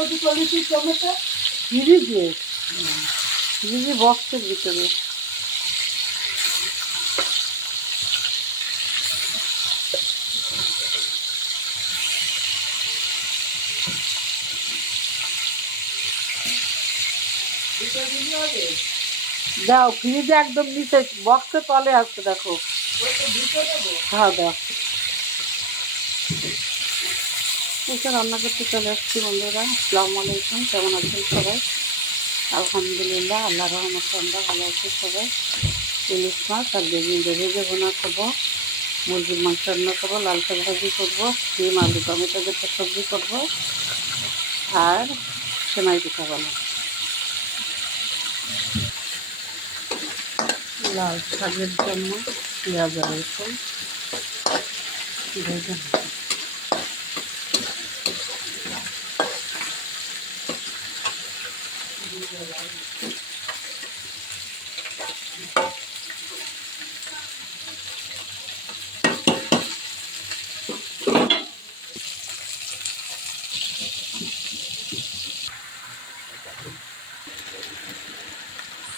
Tomato ফ্রিজে ফ্রিজে বক্সের ভিতরে। দাও ফ্রিজে একদম নিচে বক্সে তলে আসছে দেখো। হ্যাঁ দাও। রান্না করতে চলে আসছি বন্ধুরা। আসসালামু আলাইকুম, কেমন আছেন সবাই? আলহামদুলিল্লাহ, আল্লাহ রহমতে আমরা ভালো আছি সবাই। ইলিশ মাছ আর বেগুন ভেজে ভুনা করবো, মুরগির মাংস রান্না করবো, লাল শাক ভাজি করবো, ডিম আলু টমেটো দিয়ে সবজি করবো, আর সেমাই পিঠা বানাবো। লাল শাকের জন্য পেঁয়াজ আর রসুন ভেজে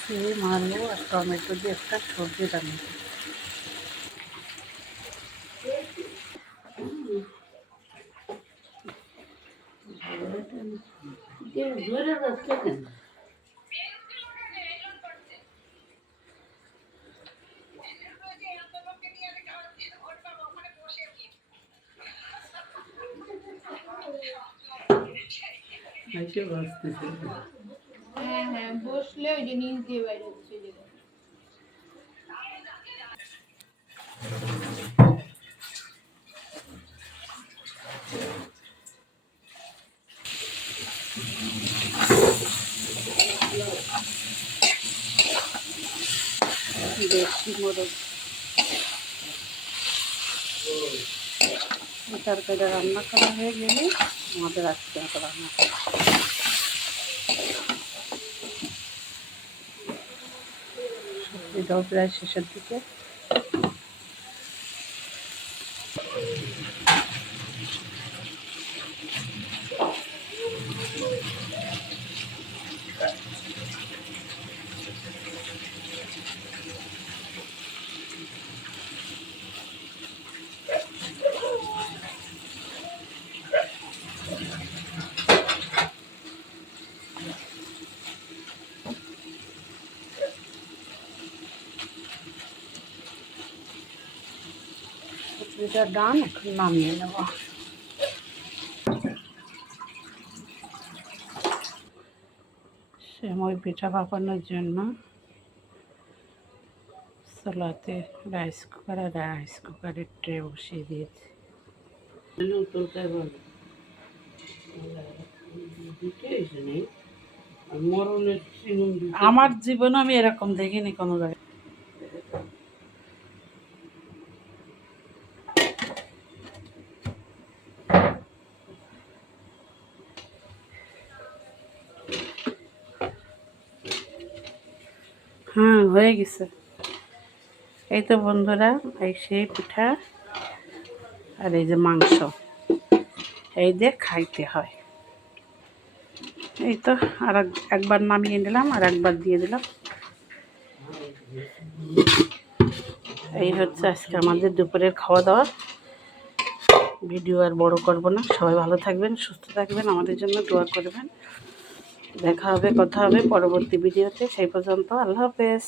সিম আলু আর টমেটো দিয়ে একটা সবজি রান্না করি। হ্যাঁ হ্যাঁ, বসলে ওই যে নিচ দিয়ে বাইরে হচ্ছে দেশি মোরগ তরকারিটা রান্না করা হয়ে গেলে আমাদের আজকে মতো রান্না সবজিটাও প্রায় শেষের দিকে। সবজিটা ডান, এখন নামিয়ে নেব। সেমাই পিঠা ভাপানোর জন্য চুলাতে রাইস কুকারের ট্রে বসিয়ে দিয়েছি। আমার জীবনে আমি এরকম দেখিনি কোনো জায়গায়। হ্যাঁ, হয়ে গেছে। এই তো বন্ধুরা, এই সেই পিঠা আর এই যে মাংস, এই দিয়ে খাইতে হয়। এই তো আর একবার নামিয়ে নিলাম আর একবার দিয়ে দিলাম। এই হচ্ছে আজকে আমাদের দুপুরের খাওয়া দাওয়া। ভিডিও আর বড় করব না। সবাই ভালো থাকবেন, সুস্থ থাকবেন, আমাদের জন্য দোয়া করবেন। দেখা হবে, কথা হবে পরবর্তী ভিডিওতে। সেই পর্যন্ত আল্লাহ হাফেজ।